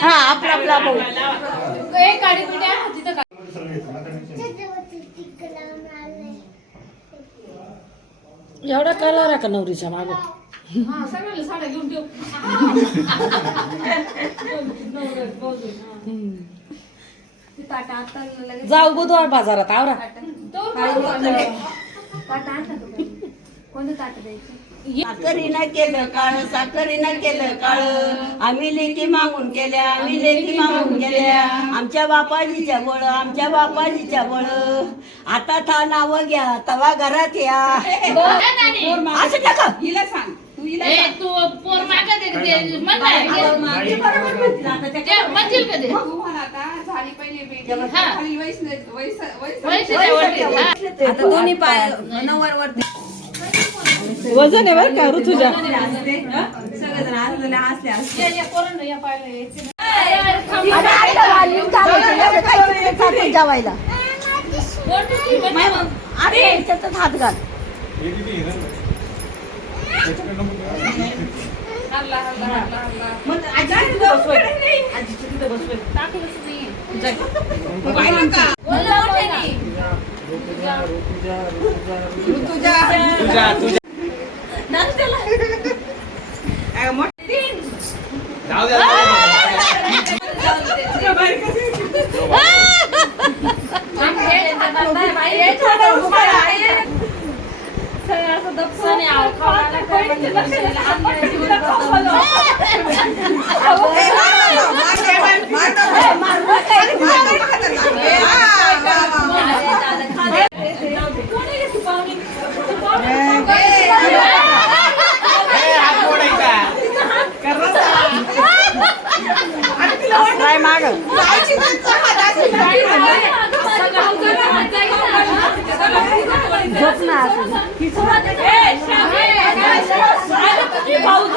हा आपला आपला भाऊ एवढा कलर आहे का नवरीच्या माग जाऊ बुधवार बाजारात आवरा साखरीनं केलं काळ साखरीनं केलं काळ आम्ही लेकी मागून केल्या आम्ही लेकी मागून गेल्या आमच्या बापाजीच्या बळ आमच्या बापाजीच्या बळ आता था नाव घ्या तवा घरात या असं नका हिला सांग तू पोर मागत झाली आता दोन्ही पाय नवर वरती वजन आहे बरं का ऋतुजा सगळेजण आलेले असले जेवायला हात घाल भाऊ